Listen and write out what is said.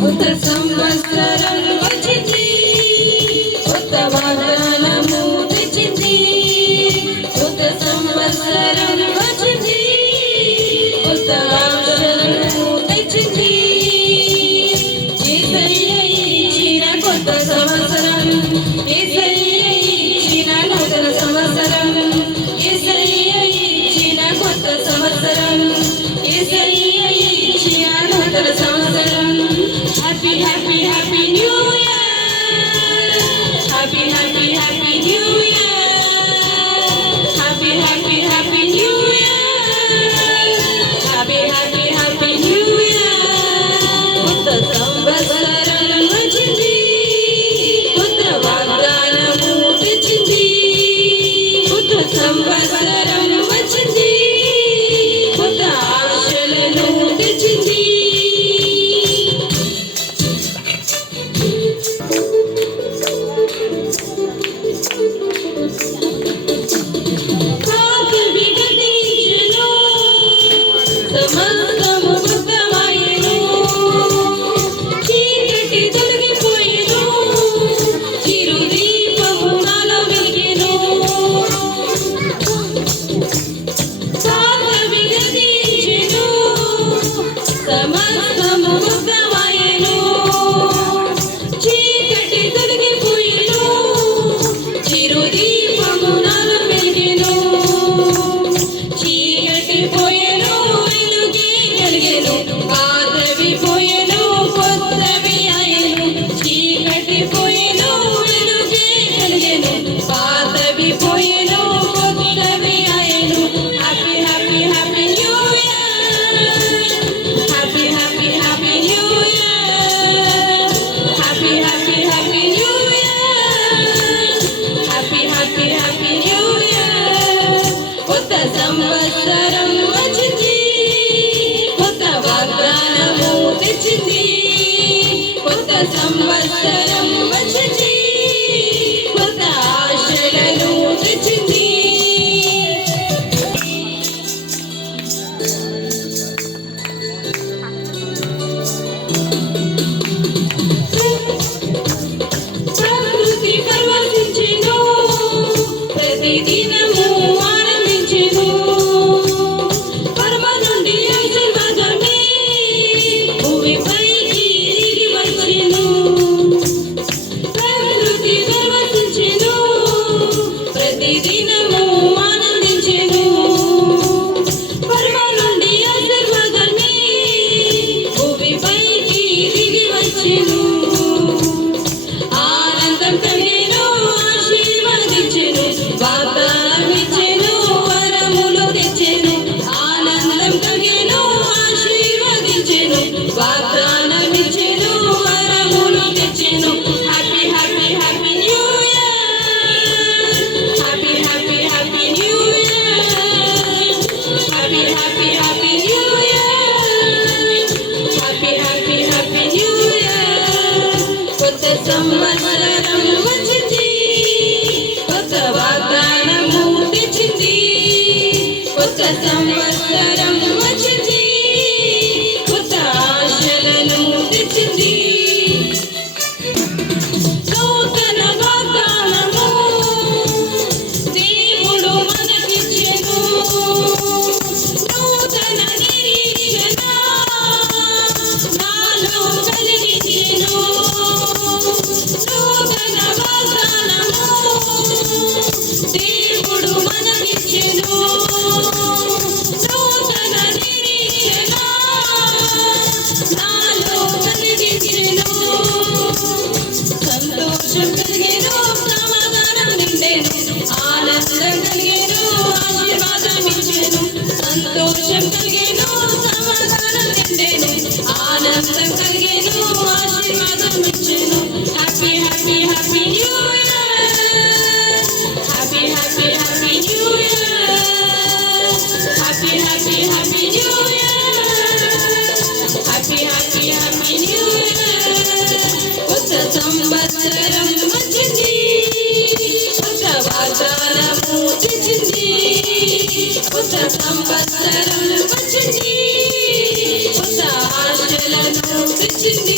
కొత్త సంవత్సరం వచ్చింది, కొత్త వాగ్దానము తెచ్చింది. కొత్త సంవత్సరం వచ్చింది, కొత్త ఆశలను తెచ్చింది. యేసయ్య ఇచ్చిన కొత్త సంవత్సరం, యేసయ్య ఇచ్చిన నూతన సంవత్సరం, యేసయ్య ఇచ్చిన కొత్త సంవత్సరం, యేసయ్య ఇచ్చిన నూతన సంవత్సరం. Happy, happy, happy New Year! Happy, happy, happy New Year! Happy, happy, happy New Year! Happy, happy, happy New Year! కొత్త సంవత్సరం వచ్చింది, కొత్త వాగ్దానము తెచ్చింది. కొత్త సంవత్సరం వచ్చింది, కొత్త ఆశలను తెచ్చింది. సమస్తము కొత్తమాయెను, చీకటి తొలగిపోయెను, చిరు దీపము నాలో వెలిగెను. పాతవి గతించెను, సమస్తము కొత్తమాయెను, చీకటి తొలగిపోయెను, చిరు దీపము నాలో వెలిగెను. చీకటి పోయెను, పాతవి పోయెను, కొత్తవి ఆయెను. చీకటి పోయెను, వెలుగే కలిగెను. పాతవి పోయెను, కొత్తవి ఆయెను. Happy happy happy new year! Happy happy happy new year! Happy happy happy new year! Happy happy happy new year! కొత్త సంవత్సరం వచ్చింది, కొత్త వాగ్దానము తెచ్చింది. కొత్త సంవత్సరం వచ్చింది, కొత్త ఆశలను తెచ్చింది. ప్రకృతి పరవశించెను, ప్రతిదినము ఆనందించెను. పరమ నుండి ఆశీర్వాదమే భూమిపైకి దిగి వచ్చెను. ప్రకృతి పరవశించెను, ప్రతిదినము ఆనందించెను. పరమ నుండి ఆశీర్వాదమే భూమిపైకి దిగి వచ్చెను. ఆనందం కలిగెను, ఆశీర్వదించెను, వాగ్దానమిచ్చెను, వరములు తెచ్చెను. ఆనందం కలిగెను, ఆశీర్వదించెను, వాగ్దానమిచ్చెను, వరములు తెచ్చెను. Happy happy happy new year! Happy happy happy new year! Happy happy happy new year! Happy happy happy new year! కొత్త సంవత్సరం వచ్చింది, కొత్త వాగ్దానము తెచ్చింది. కొత్త సంవత్సరం వచ్చింది, కొత్త ఆశలను తెచ్చింది. నూతన వాగ్దానము దేవుడు మనకిచ్చెను. నూతన నిరీక్షణ నాలో కలిగించెను. నూతన వాగ్దానము దేవుడు మనకిచ్చెను. నూతన కాలము తెచ్చింది, కొత్త సంవత్సరం వచ్చింది, కొత్త ఆశలను తెచ్చింది.